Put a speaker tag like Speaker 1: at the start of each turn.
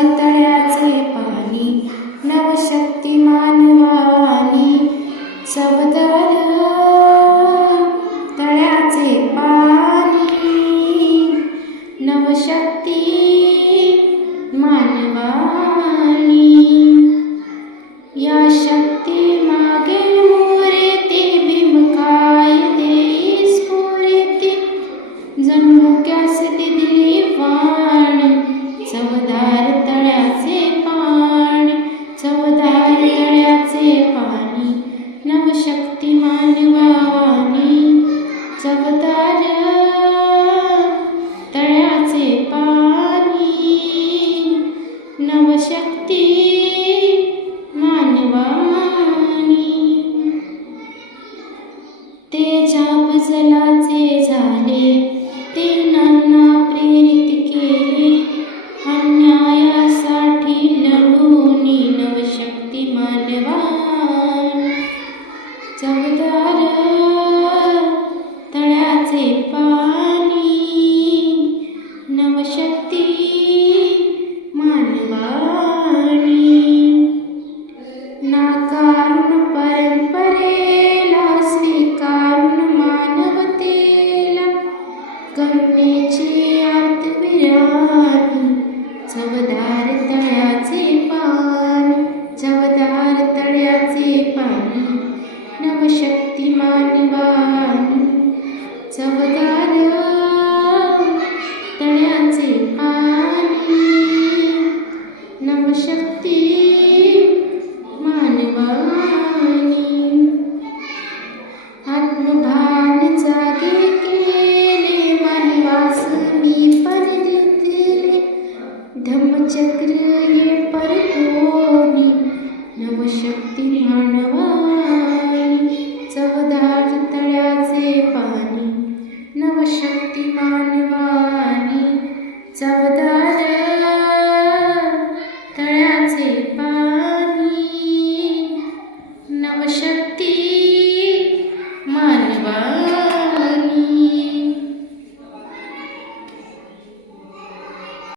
Speaker 1: conectar Manwani. तेजा फसलाचे झाले ते नाना प्रेरित केले. अन्यायासाठी लढून नवशक्ती मानवान. चौदार तळ्याचे पा स्वीकारून परंपरेला स्वीकारून मानवतेला. करुणेची आत चवदार तळ्याचे पाणी. शेवटी चवदार तळ्याचे पाणी नवशक्ती